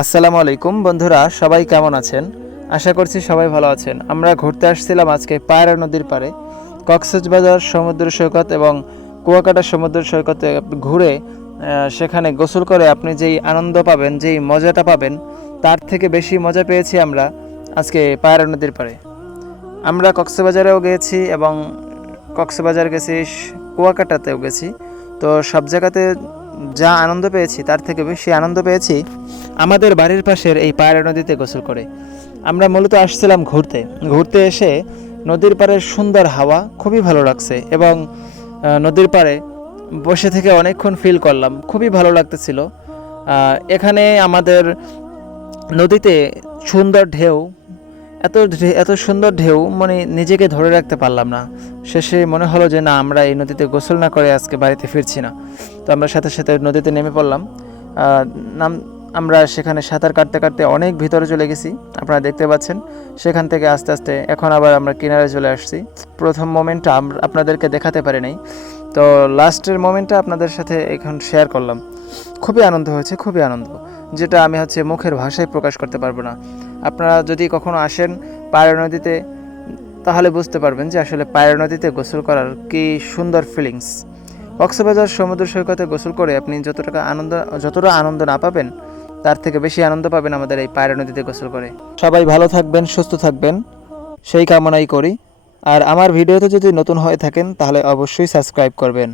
আসসালামু আলাইকুম, বন্ধুরা, সবাই কেমন আছেন? আশা করছি সবাই ভালো আছেন। আমরা ঘুরতে আসছিলাম আজকে পায়রা নদীর পাড়ে। কক্সবাজার সমুদ্র সৈকত এবং কুয়াকাটা সমুদ্র সৈকতে ঘুরে সেখানে গোসল করে আপনি যেই আনন্দ পাবেন, যেই মজাটা পাবেন, তার থেকে বেশি মজা পেয়েছি আমরা আজকে পায়রা নদীর পাড়ে। আমরা কক্সবাজারেও গেছি এবং কক্সবাজার গেছি, কুয়াকাটাতেও গেছি। তো সব জায়গাতে যা আনন্দ পেয়েছি, তার থেকে বেশি আনন্দ পেয়েছি আমাদের বাড়ির পাশের এই পায়রা নদীতে গোসল করে। আমরা মূলত আসছিলাম ঘুরতে। ঘুরতে এসে নদীর পাড়ের সুন্দর হাওয়া খুবই ভালো লাগছে এবং নদীর পাড়ে বসে থেকে অনেকক্ষণ ফিল করলাম। খুবই ভালো লাগতেছিল। এখানে আমাদের নদীতে সুন্দর ঢেউ এত এত সুন্দর ঢেউ মানে নিজেকে ধরে রাখতে পারলাম না। শেষে মনে হলো যে, না, আমরা এই নদীতে গোসল না করে আজকে বাড়িতে ফিরছি না। তো আমরা সাথে সাথে নদীতে নেমে পড়লাম। নাম, আমরা সেখানে সাঁতার কাটতে কাটতে অনেক ভিতরে চলে গেছি, আপনারা দেখতে পাচ্ছেন। সেখান থেকে আস্তে আস্তে এখন আবার আমরা কিনারে চলে আসছি। প্রথম মোমেন্টটা আমরা আপনাদেরকে দেখাতে পারি নাই। তো লাস্টের মোমেন্টটা আপনাদের সাথে এখন শেয়ার করলাম। খুবই আনন্দ হয়েছে, খুবই আনন্দ। যেটা আমি হচ্ছে মুখের ভাষায় প্রকাশ করতে পারব না। আপনারা যদি কখনো আসেন পায়রা নদীতে, তাহলে বুঝতে পারবেন যে আসলে পায়রা নদীতে গোসল করার কি সুন্দর ফিলিংস কক্সবাজার সমুদ্র সৈকতে গোসল করে আপনি যতটা আনন্দ যতটা আনন্দ না পাবেন, তার থেকে বেশি আনন্দ পাবেন আমাদের এই পায়রা নদীতে গোসল করে। সবাই ভালো থাকবেন, সুস্থ থাকবেন, সেই কামনাই করি। আর আমার ভিডিওতে যদি নতুন হয়ে থাকেন, তাহলে অবশ্যই সাবস্ক্রাইব করবেন।